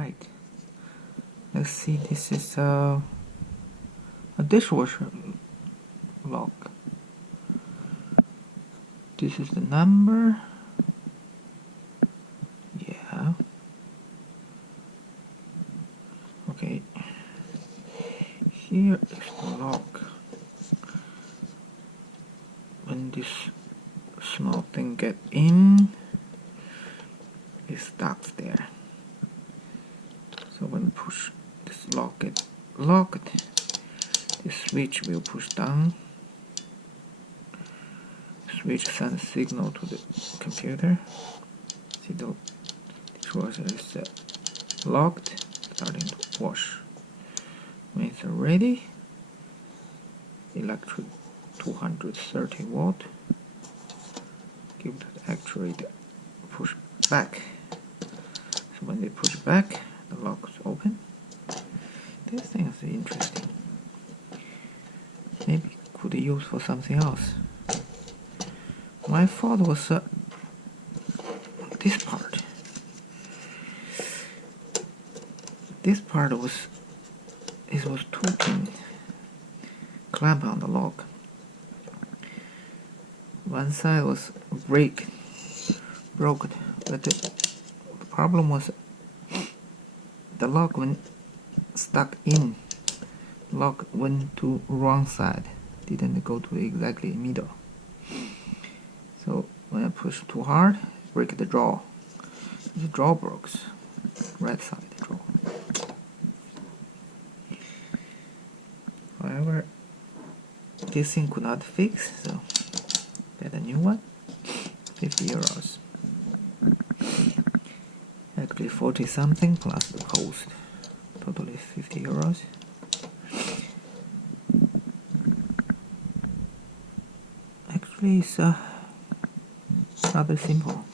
Alright, let's see, this is a dishwasher lock. This is the number. Yeah. Okay. Here is the lock. When this small thing get in, it stuck there. So when you push this lock get locked, the switch will push down. Switch sends signal to the computer. See, the dishwasher is locked, starting to wash. When it's ready, electric 230 watt. Give the actuator push back. So when they push back, the lock is open. This thing is interesting. Maybe could use for something else. My thought was this part. This part was two pin clamp on the lock. One side was broken, but the problem was the lock when stuck in. Lock went to wrong side, didn't go to exactly middle. So when I push too hard, break the jaw. The jaw broke. Right side jaw. However, this thing could not fix, so get a new one. 50 euros. Actually 40 something plus the cost. Totally 50 euros. Actually it's rather simple.